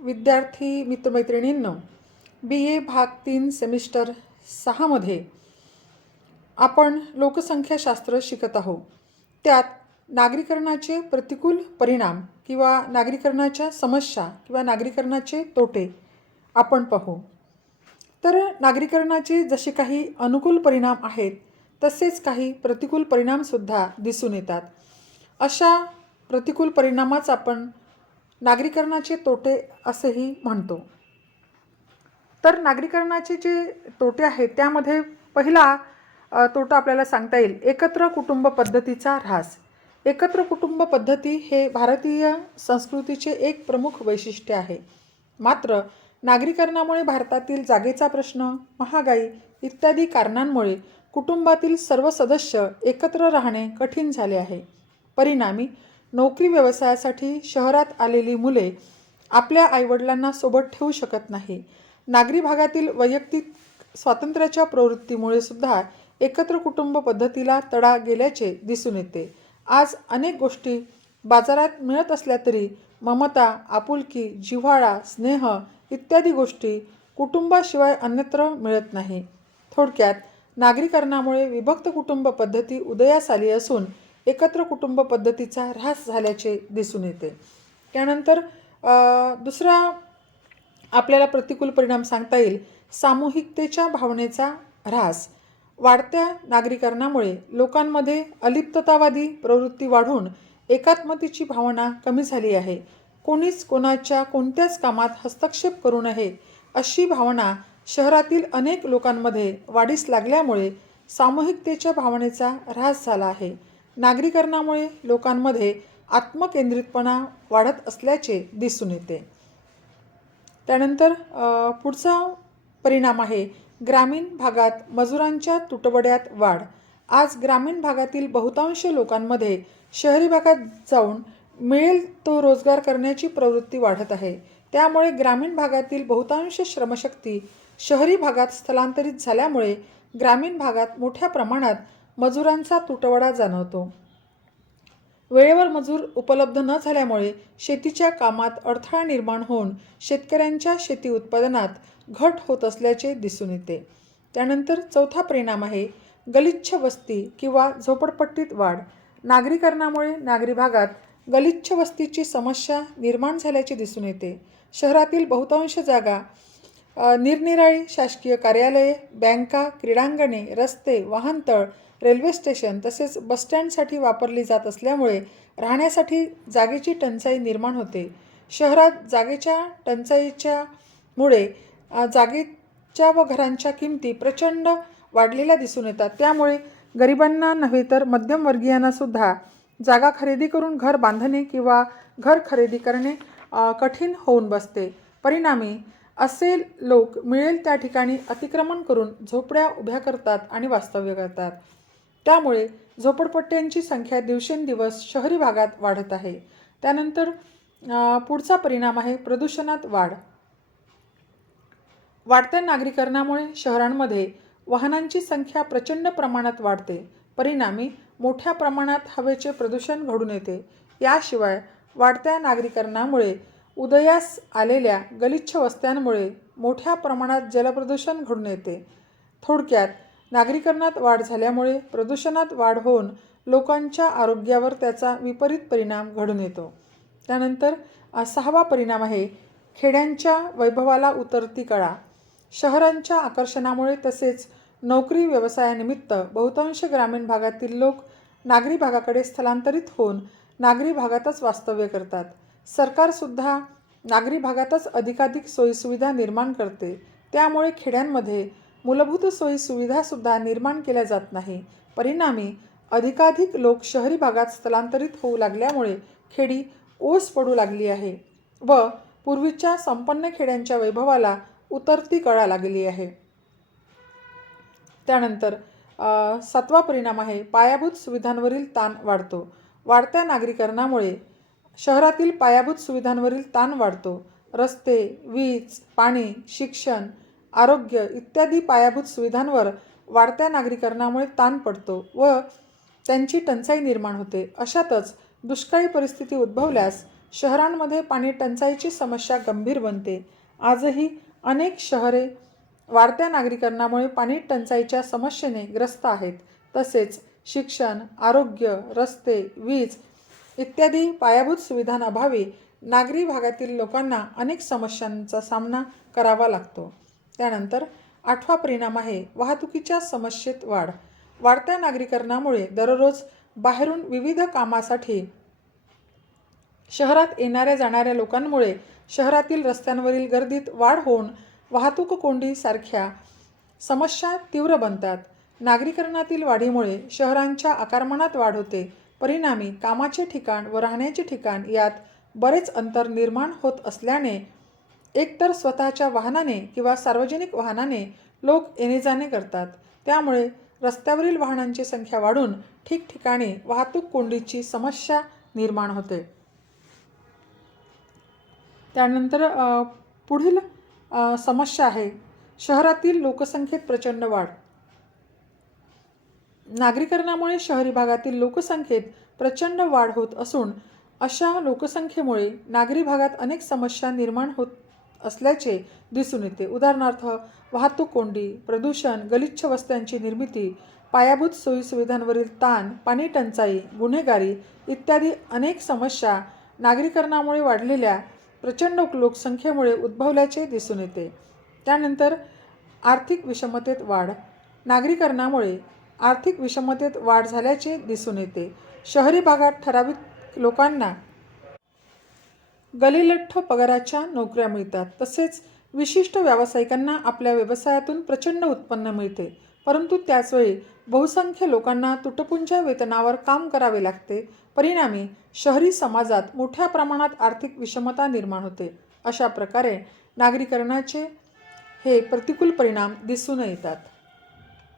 विद्यार्थी मित्रमैत्रिणींनो, BA भाग 3 semester 6मध्ये आपण लोकसंख्याशास्त्र शिकत आहोत. त्यात नागरीकरणाचे प्रतिकूल परिणाम किंवा नागरीकरणाच्या समस्या किंवा नागरीकरणाचे तोटे आपण पाहू. तर नागरीकरणाचे जसे काही अनुकूल परिणाम आहेत तसेच काही प्रतिकूल परिणामसुद्धा दिसून येतात. अशा प्रतिकूल परिणामाच आपण नागरीकरणाचे तोटे असेही म्हणतो. तर नागरीकरणाचे जे तोटे आहेत त्यामध्ये पहिला तोटा आपल्याला सांगता येईल एकत्र कुटुंब पद्धतीचा ऱ्हास. एकत्र कुटुंब पद्धती हे भारतीय संस्कृतीचे एक प्रमुख वैशिष्ट्य आहे. मात्र नागरीकरणामुळे भारतातील जागेचा प्रश्न, महागाई इत्यादी कारणांमुळे कुटुंबातील सर्व सदस्य एकत्र राहणे कठीण झाले आहे. परिणामी नोकरी व्यवसायासाठी शहरात आलेली मुले आपल्या आईवडिलांना सोबत ठेवू शकत नाही. नागरी भागातील वैयक्तिक स्वातंत्र्याच्या प्रवृत्तीमुळे सुद्धा एकत्र कुटुंब पद्धतीला तडा गेल्याचे दिसून येते. आज अनेक गोष्टी बाजारात मिळत असल्या तरी ममता, आपुलकी, जिव्हाळा, स्नेह इत्यादी गोष्टी कुटुंबाशिवाय अन्यत्र मिळत नाही. थोडक्यात नागरीकरणामुळे विभक्त कुटुंब पद्धती उदयास आली असून एकत्र कुटुंब पद्धतीचा ऱ्हास झाल्याचे दिसून येते. त्यानंतर दुसरा आपल्याला प्रतिकूल परिणाम सांगता येईल सामूहिकतेच्या भावनेचा ऱ्हास. वाढत्या नागरीकरणामुळे लोकांमध्ये अलिप्ततावादी प्रवृत्ती वाढून एकात्मतेची भावना कमी झाली आहे. कोणीच कोणाच्या कोणत्याच कामात हस्तक्षेप करू नये अशी भावना शहरातील अनेक लोकांमध्ये वाढीस लागल्यामुळे सामूहिकतेच्या भावनेचा ऱ्हास झाला आहे. नागरीकरणामुळे लोकांमध्ये आत्मकेंद्रितपणा वाढत असल्याचे दिसून येते. त्यानंतर पुढचा परिणाम आहे ग्रामीण भागात मजुरांच्या तुटवड्यात वाढ. आज ग्रामीण भागातील बहुतांश लोकांमध्ये शहरी भागात जाऊन मिळेल तो रोजगार करण्याची प्रवृत्ती वाढत आहे. त्यामुळे ग्रामीण भागातील बहुतांश श्रमशक्ती शहरी भागात स्थलांतरित झाल्यामुळे ग्रामीण भागात मोठ्या प्रमाणात मजुरांचा तुटवडा जाणवतो. वेळेवर मजूर उपलब्ध न झाल्यामुळे शेतीच्या कामात अडथळा निर्माण होऊन शेतकऱ्यांच्या शेती उत्पादनात घट होत असल्याचे दिसून येते. त्यानंतर चौथा परिणाम आहे गलिच्छ वस्ती किंवा झोपडपट्टीत वाढ. नागरीकरणामुळे नागरी भागात गलिच्छ वस्तीची समस्या निर्माण झाल्याचे दिसून येते. शहरातील बहुतांश जागा निरनिराळी शासकीय कार्यालये, बँका, क्रीडांगणे, रस्ते, वाहनतळ, रेल्वे स्टेशन तसेच बसस्टँडसाठी वापरली जात असल्यामुळे राहण्यासाठी जागेची टंचाई निर्माण होते. शहरात जागेच्या टंचाईच्या मुळे जागेच्या व घरांच्या किमती प्रचंड वाढलेल्या दिसून येतात. त्यामुळे गरिबांना नव्हे तर मध्यमवर्गीयांना सुद्धा जागा खरेदी करून घर बांधणे किंवा घर खरेदी करणे कठीण होऊन बसते. परिणामी असे लोक मिळेल त्या ठिकाणी अतिक्रमण करून झोपड्या उभ्या करतात आणि वास्तव्य करतात. त्यामुळे झोपडपट्ट्यांची संख्या दिवसेंदिवस शहरी भागात वाढत आहे. त्यानंतर पुढचा परिणाम आहे प्रदूषणात वाढ. वाढत्या नागरीकरणामुळे शहरांमध्ये वाहनांची संख्या प्रचंड प्रमाणात वाढते. परिणामी मोठ्या प्रमाणात हवेचे प्रदूषण घडून येते. याशिवाय वाढत्या नागरीकरणामुळे उदयास आलेल्या गलिच्छ वस्त्यांमुळे मोठ्या प्रमाणात जलप्रदूषण घडून येते. थोडक्यात नागरीकरणात वाढ झाल्यामुळे प्रदूषणात वाढ होऊन लोकांच्या आरोग्यावर त्याचा विपरीत परिणाम घडून येतो. त्यानंतर सहावा परिणाम आहे खेड्यांच्या वैभवाला उतरती कळा. शहरांच्या आकर्षणामुळे तसेच नोकरी व्यवसायानिमित्त बहुतांश ग्रामीण भागातील लोक नागरी भागाकडे स्थलांतरित होऊन नागरी भागातच वास्तव्य करतात. सरकारसुद्धा नागरी भागातच अधिकाधिक सोयीसुविधा निर्माण करते. त्यामुळे खेड्यांमध्ये मूलभूत सोयीसुविधासुद्धा निर्माण केल्या जात नाही. परिणामी अधिकाधिक लोक शहरी भागात स्थलांतरित होऊ लागल्यामुळे खेडी ओस पडू लागली आहे व पूर्वीच्या संपन्न खेड्यांच्या वैभवाला उतरती कळा लागली आहे. त्यानंतर सातवा परिणाम आहे पायाभूत सुविधांवरील ताण वाढतो. वाढत्या नागरीकरणामुळे शहरातील पायाभूत सुविधांवरील ताण वाढतो. रस्ते, वीज, पाणी, शिक्षण, आरोग्य इत्यादी पायाभूत सुविधांवर वाढत्या नागरीकरणामुळे ताण पडतो व त्यांची टंचाई निर्माण होते. अशातच दुष्काळी परिस्थिती उद्भवल्यास शहरांमध्ये पाणी टंचाईची समस्या गंभीर बनते. आजही अनेक शहरे वाढत्या नागरीकरणामुळे पाणी टंचाईच्या समस्येने ग्रस्त आहेत. तसेच शिक्षण, आरोग्य, रस्ते, वीज इत्यादी पायाभूत सुविधांअभावी नागरी भागातील लोकांना अनेक समस्यांचा सामना करावा लागतो. त्यानंतर 8वा परिणाम आहे वाहतुकीच्या समस्येत वाढ. वाढत्या नागरीकरणामुळे दररोज बाहेरून विविध कामासाठी शहरात येणाऱ्या जाणाऱ्या लोकांमुळे शहरातील रस्त्यांवरील गर्दीत वाढ होऊन वाहतूक कोंडी सारख्या समस्या तीव्र बनतात. नागरीकरणातील वाढीमुळे शहरांच्या आकारमानात वाढ होते. परिणामी कामाचे ठिकाण व राहण्याचे ठिकाण यात बरेच अंतर निर्माण होत असल्याने एकतर स्वतःच्या वाहनाने किंवा सार्वजनिक वाहनाने लोक येणे-जाणे करतात. त्यामुळे रस्त्यावरील वाहनांची संख्या वाढून ठिकठिकाणी वाहतूक कोंडीची समस्या निर्माण होते. त्यानंतर पुढील समस्या आहे शहरातील लोकसंख्येत प्रचंड वाढ. नागरीकरणामुळे शहरी भागातील लोकसंख्येत प्रचंड वाढ होत असून अशा लोकसंख्येमुळे नागरी भागात अनेक समस्या निर्माण होत असल्याचे दिसून येते. उदाहरणार्थ वाहतूक कोंडी, प्रदूषण, गलिच्छ वस्त्यांची निर्मिती, पायाभूत सोयीसुविधांवरील ताण, पाणी टंचाई, गुन्हेगारी इत्यादी अनेक समस्या नागरीकरणामुळे वाढलेल्या प्रचंड लोकसंख्येमुळे उद्भवल्याचे दिसून येते. त्यानंतर आर्थिक विषमतेत वाढ. नागरीकरणामुळे आर्थिक विषमतेत वाढ झाल्याचे दिसून येते. शहरी भागात ठराविक लोकांना गलिलठ्ठ पगाराच्या नोकऱ्या मिळतात. तसेच विशिष्ट व्यावसायिकांना आपल्या व्यवसायातून प्रचंड उत्पन्न मिळते. परंतु त्याचवेळी बहुसंख्य लोकांना तुटपुंज्या वेतनावर काम करावे लागते. परिणामी शहरी समाजात मोठ्या प्रमाणात आर्थिक विषमता निर्माण होते. अशा प्रकारे नागरीकरणाचे हे प्रतिकूल परिणाम दिसून येतात.